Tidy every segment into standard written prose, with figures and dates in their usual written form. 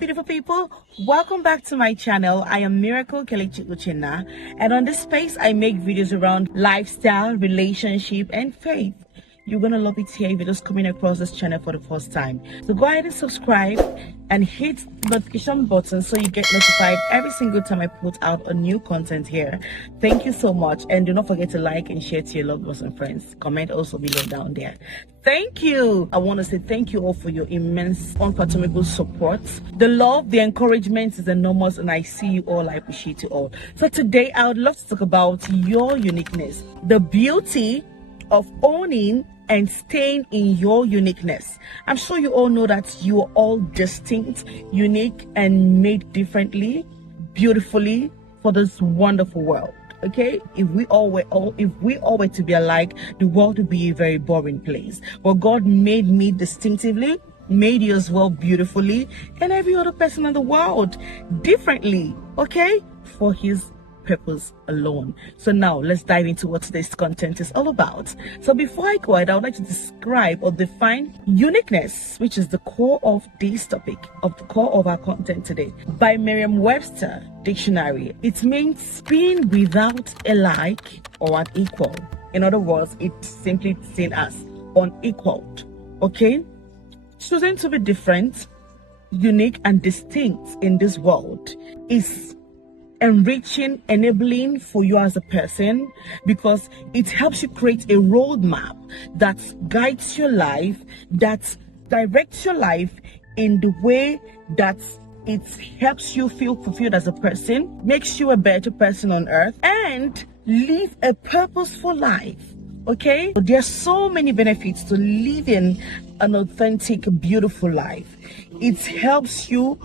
beautiful people? Welcome back to my channel. I am Miracle Kelechi Uchenna, and on this space I make videos around lifestyle, relationship and faith. You're gonna love it here if you're just coming across this channel for the first time. So go ahead and subscribe and hit the notification button so you get notified every single time I put out a new content here. Thank you so much, and do not forget to like and share to your loved ones and friends. Comment also below down there. Thank you. I want to say thank you all for your immense, unfathomable support. The love, the encouragement is enormous, and I see you all. I appreciate you all. So today I would love to talk about your uniqueness, the beauty of owning and staying in your uniqueness. I'm sure you all know that you are all distinct, unique, and made differently, beautifully for this wonderful world. Okay, if we all were to be alike, the world would be a very boring place. But God made me distinctively, made you as well beautifully, and every other person in the world differently. Okay, for His purpose alone. So now let's dive into what today's content is all about. So before I go ahead, I would like to describe or define uniqueness, which is the core of this topic, of the core of our content today, by Merriam-Webster dictionary. It means being without a like or an equal. In other words, it's simply seen as unequaled. Okay, choosing to be different, unique and distinct in this world is enriching, enabling for you as a person, because it helps you create a roadmap that guides your life, that directs your life in the way that it helps you feel fulfilled as a person, makes you a better person on earth, and live a purposeful life. Okay, there are so many benefits to living an authentic, beautiful life. It helps you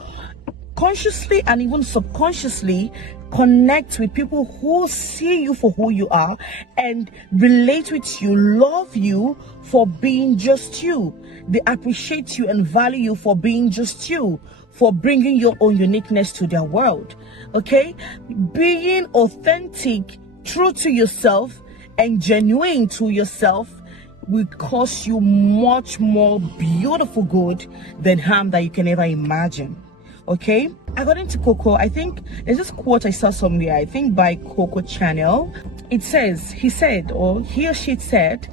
consciously and even subconsciously connect with people who see you for who you are and relate with you, love you for being just you. They appreciate you and value you for being just you, for bringing your own uniqueness to their world. Okay, being authentic, true to yourself and genuine to yourself will cause you much more beautiful good than harm that you can ever imagine. Okay, according to Coco, I think there's this quote I saw somewhere, I think by Coco Channel. It says, he said, or he or she said,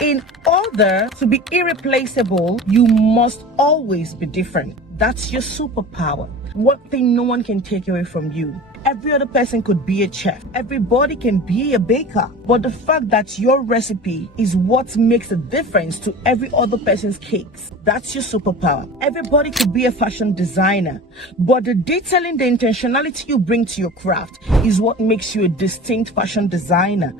in order to be irreplaceable, you must always be different. That's your superpower. One thing no one can take away from you. Every other person could be a chef. Everybody can be a baker. But the fact that your recipe is what makes a difference to every other person's cakes, that's your superpower. Everybody could be a fashion designer. But the detailing, the intentionality you bring to your craft is what makes you a distinct fashion designer.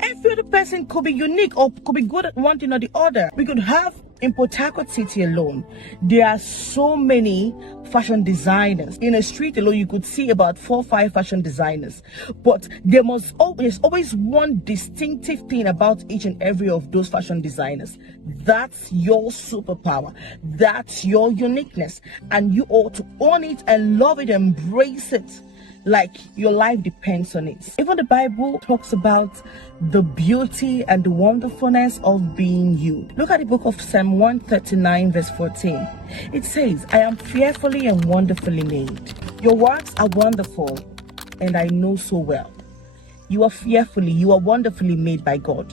Every other person could be unique or could be good at one thing or the other. We could have in Port Harcourt City alone, there are so many fashion designers. In a street alone, you could see about 4 or 5 fashion designers. But there's always one distinctive thing about each and every of those fashion designers. That's your superpower. That's your uniqueness. And you ought to own it and love it, embrace it, like your life depends on it. Even the Bible talks about the beauty and the wonderfulness of being you. Look at the book of Psalm 139 verse 14. It says, I am fearfully and wonderfully made. Your works are wonderful, and I know so well. You are fearfully, you are wonderfully made by God.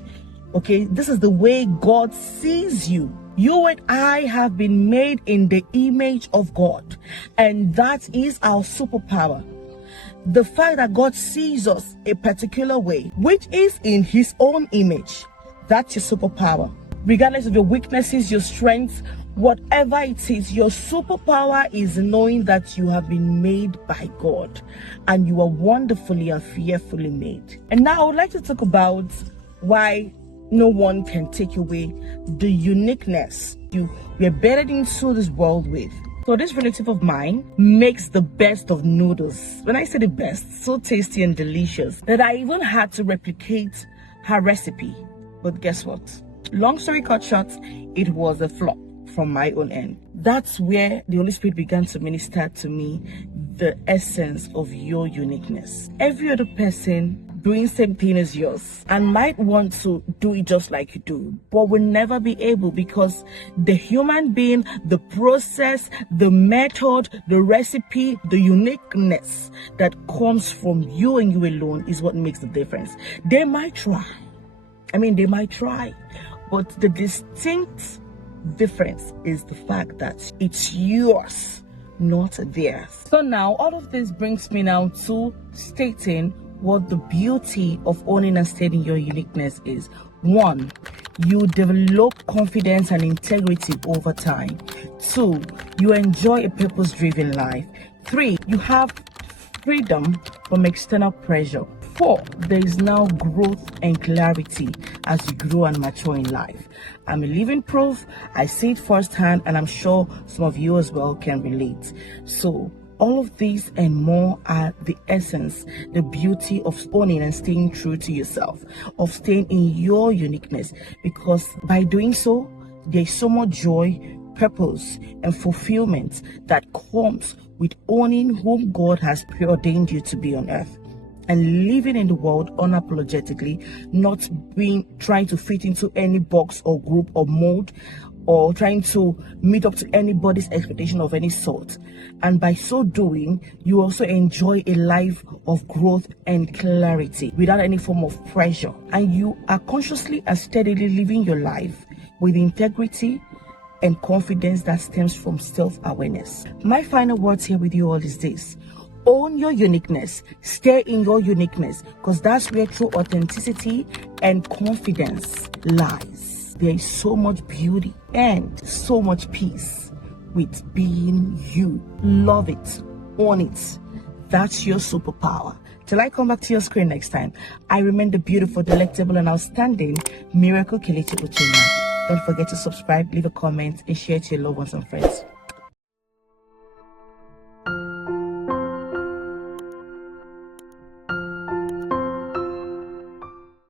Okay, this is the way God sees you. You and I have been made in the image of God, and that is our superpower. The fact that God sees us a particular way, which is in His own image, that's your superpower. Regardless of your weaknesses, your strengths, whatever it is, your superpower is knowing that you have been made by God and you are wonderfully and fearfully made. And now I would like to talk about why no one can take away the uniqueness you were buried into this world with. So this relative of mine makes the best of noodles. When I say the best, so tasty and delicious that I even had to replicate her recipe. But guess what? Long story cut short, it was a flop from my own end. That's where the Holy Spirit began to minister to me the essence of your uniqueness. Every other person doing same thing as yours and might want to do it just like you do, but will never be able, because the human being, the process, the method, the recipe, the uniqueness that comes from you and you alone is what makes the difference. They might try, but the distinct difference is the fact that it's yours, not theirs. So now all of this brings me now to stating what the beauty of owning and stating your uniqueness is. 1, you develop confidence and integrity over time. 2, you enjoy a purpose-driven life. 3, you have freedom from external pressure. 4, there is now growth and clarity as you grow and mature in life. I'm a living proof. I see it firsthand, and I'm sure some of you as well can relate. So all of these and more are the essence, the beauty of owning and staying true to yourself, of staying in your uniqueness, because by doing so, there's so much joy, purpose, and fulfillment that comes with owning whom God has preordained you to be on earth, and living in the world unapologetically, not trying to fit into any box or group or mold, or trying to meet up to anybody's expectation of any sort. And by so doing, you also enjoy a life of growth and clarity without any form of pressure. And you are consciously and steadily living your life with integrity and confidence that stems from self-awareness. My final words here with you all is this: own your uniqueness, stay in your uniqueness, because that's where true authenticity and confidence lies. There is so much beauty and so much peace with being you. Love it, own it. That's your superpower. Till I come back to your screen next time, I remain the beautiful, delectable, and outstanding Miracle Kelechi Uchenna. Don't forget to subscribe, leave a comment, and share to your loved ones and friends.